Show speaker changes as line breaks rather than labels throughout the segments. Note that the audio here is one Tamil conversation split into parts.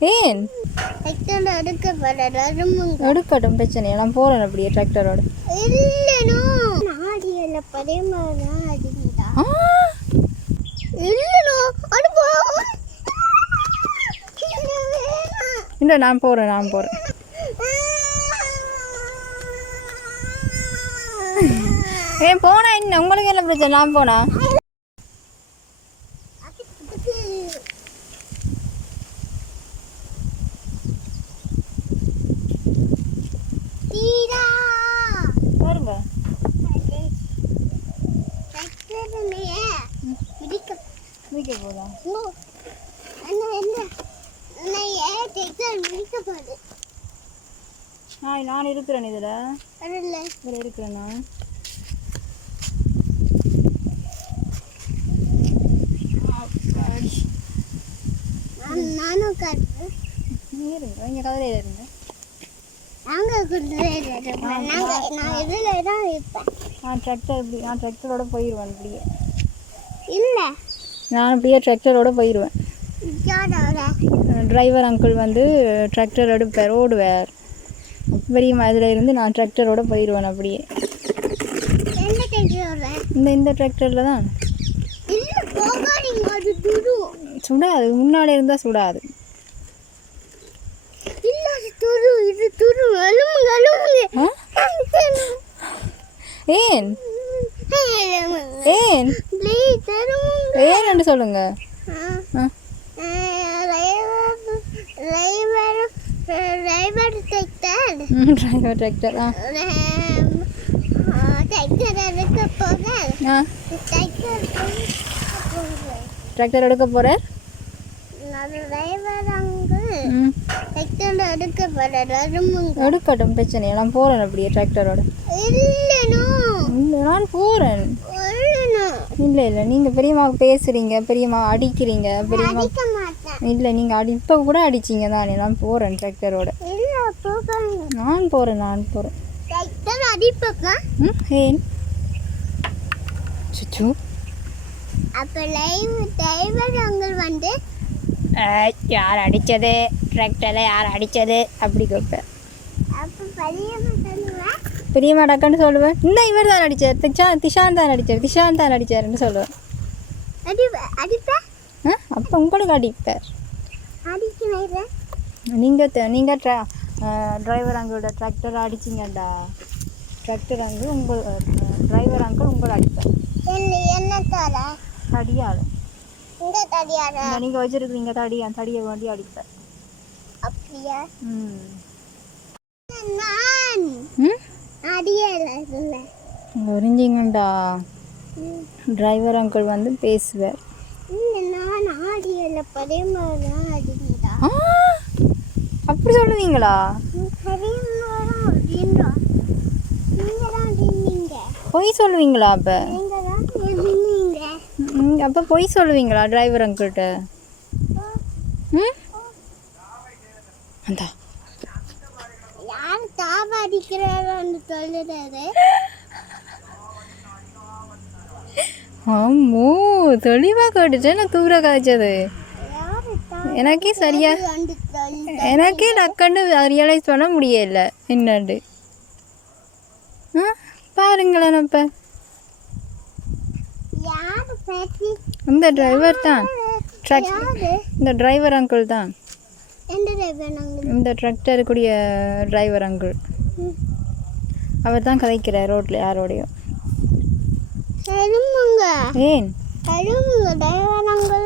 ஏன்? எடுக்கட்டும் பிரச்சனை நான் போகிறேன் அப்படியே டிராக்டரோட இல்லை நான் போகிறேன் நான் போகிறேன் ஏன் போனா என்ன? உங்களுக்கு என்ன பிரச்சனை? நான் போனா?
போகுது?
நான் நான் இருக்கிறேன் இதில். இதில் இருக்கிறேன் நான்.
நானும்
இருங்க இங்கே கதையில் இருங்க
நான்
டிராக்டர் இப்படி நான் டிராக்டரோட போயிடுவேன் இப்படியே.
இல்ல.
நான் இப்படியே டிராக்டரோட போயிடுவேன் டிரைவர் அங்கிள் வந்து டிராக்டர் எடுப்பார் ஓடுவார் பெரிய இதில் இருந்து நான் டிராக்டரோட போயிடுவேன் அப்படியே. இந்த இந்த டிராக்டரில் தான். சுடாது முன்னாடி இருந்தால் சுடாது. ஆ? ஏன்? ஏன் ஏன்னு சொல்லுங்க?
டிரைவர் டிராக்டர்
டிரைவர் டிராக்டர் ஆ.
டிராக்டர் எடுக்க அழுமுங்க
எடுக்கட்டும் பிரச்சனை. நான் போகிறேன் அப்படியே டிராக்டரோட இல்லை நான்
இல்லைனோ
இல்லை இல்லை. நீங்கள் பெரியம்மா பேசுகிறீங்க பெரியம்மா அடிக்கிறீங்க பெரியம்மா இல்லை நீங்கள் அடி இப்போ கூட அடிச்சிங்க தானே. நான் போகிறேன் டிராக்டரோட நான் போகிறேன் நான் போகிறேன் ம் ஏன்? சுச்சு.
அப்ப லைவ் டிரைவர் அங்கிள் வந்து
யார் அடித்தது டிராக்டரில் யார் அடித்தது அப்படி கேட்பேன்.
அப்ப
பெரியம்மா டக்குன்னு சொல்லுவேன். இல்லை இவர் தான் அடித்தார் திஷா திஷாந்த் தான் அடித்தார் திஷாந்த் தான் அடித்தார்னு சொல்லுவேன். ஆ? அப்போ உங்களுக்கு அடிப்பார். நீங்கள் நீங்கள் ட்ரா டிரைவர் அங்கிளோட டிராக்டர் அடிச்சிங்கடா. டிராக்டர் அங்கு உங்கள் டிரைவர் அங்கிள் உங்களை அடிப்பார்.
என்ன தடியார
நீங்கள் வச்சுருக்கீங்க தடியா தடியை வேண்டி அடிப்பார்.
அப்படியா?
ம்? புரிஞ்சிங்கண்டா டிரைவர் அங்கிள் வந்து பேசுவார். அப்படி சொல்லுவீங்களா? பொய் சொல்லுவீங்களா அப்போ? அப்போ பொய் சொல்லுவீங்களா டிரைவர் அங்கிள்கிட்ட ம்? அந்தா.
யார் தாவ அடிக்கிறாரோன்னு சொல்லுறாரு.
அம்மோ தெளிவாக கேட்டுச்சு நான் தூர காய்ச்சது. எனக்கே சரியா எனக்கே டக்குன்னு ரியலைஸ் பண்ண முடியல. என்னண்டு? ஆ பாருங்களேன் அப்போ. இந்த டிரைவர் தான். ட்ரக் இந்த டிரைவர் அங்கிள் தான். இந்த டிராக்டருக்குரிய டிரைவர் அங்கிள் அவர் தான் கதைக்கிறார் ரோட்டில் யாரோடையும். ஏன்?
நாங்கள்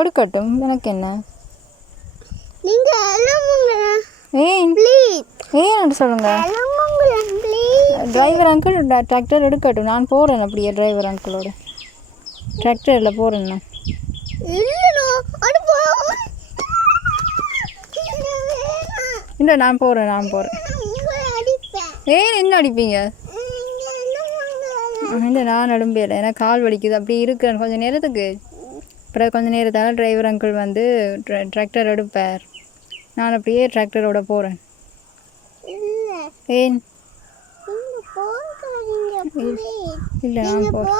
எடுக்கட்டும் எனக்கு என்ன?
நீங்க அழுமுங்க
ஏன்?
ப்ளீஸ்
ஏன் சொல்லுங்க? டிரைவர் அங்கிள் டிராக்டர் எடுக்கட்டும் நான் போகிறேன் அப்படியே டிரைவர் அங்கிளோட டிராக்டரில் போகிறேன் நான். இல்லை நான் போகிறேன் நான் போகிறேன் ஏன் என்ன அடிப்பீங்க.
நீங்க
இல்லை நான் நடும்பியல ஏன்னா கால் வலிக்குது. அப்படி இருக்கிறேன் கொஞ்சம் நேரத்துக்கு. அப்புறம் கொஞ்சம் நேரத்தால் டிரைவர் அங்கிள் வந்து டிராக்டர் எடுப்பார். நான் அப்படியே டிராக்டரோட போகிறேன் ஏன் இல்லை நான் போகிறேன்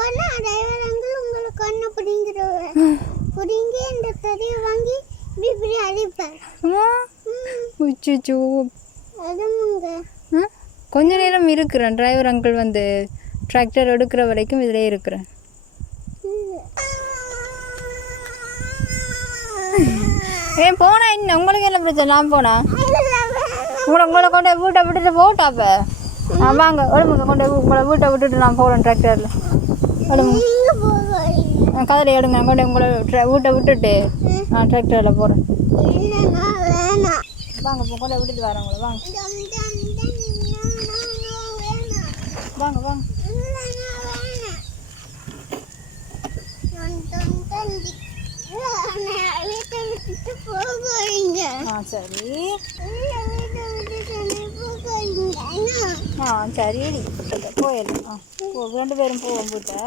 வாங்கி அடிப்பேன்
உச்சுச்சோ கொஞ்ச நேரம் இருக்கிறேன். டிரைவர் அங்கிள் வந்து டிராக்டர் எடுக்கிற வரைக்கும் இதிலே இருக்கிறேன். ஏன் போனா என்ன? உங்களுக்கு என்ன பிரச்சனை? நான் போனா? உங்களை உங்களை கொண்டு வீட்டை விட்டுட்டு போட்டா அப்போ? நான் வாங்க. உடம்புங்க கொண்டு உங்களை வீட்டை விட்டுட்டு நான் போகிறேன் டிராக்டரில் உடம்பு கதிரை எடுங்க. நான் கொண்டு உங்களை வீட்டை விட்டுட்டு நான் டிராக்டரில் போகிறேன் வாங்க கொண்டு விட்டுட்டு வரேன் உங்களை. வாங்க. வாங்க வாங்க. ஆ சரி. ஆ சரி. போயிடலாம் ரெண்டு பேரும் போவோம் வீட்டை.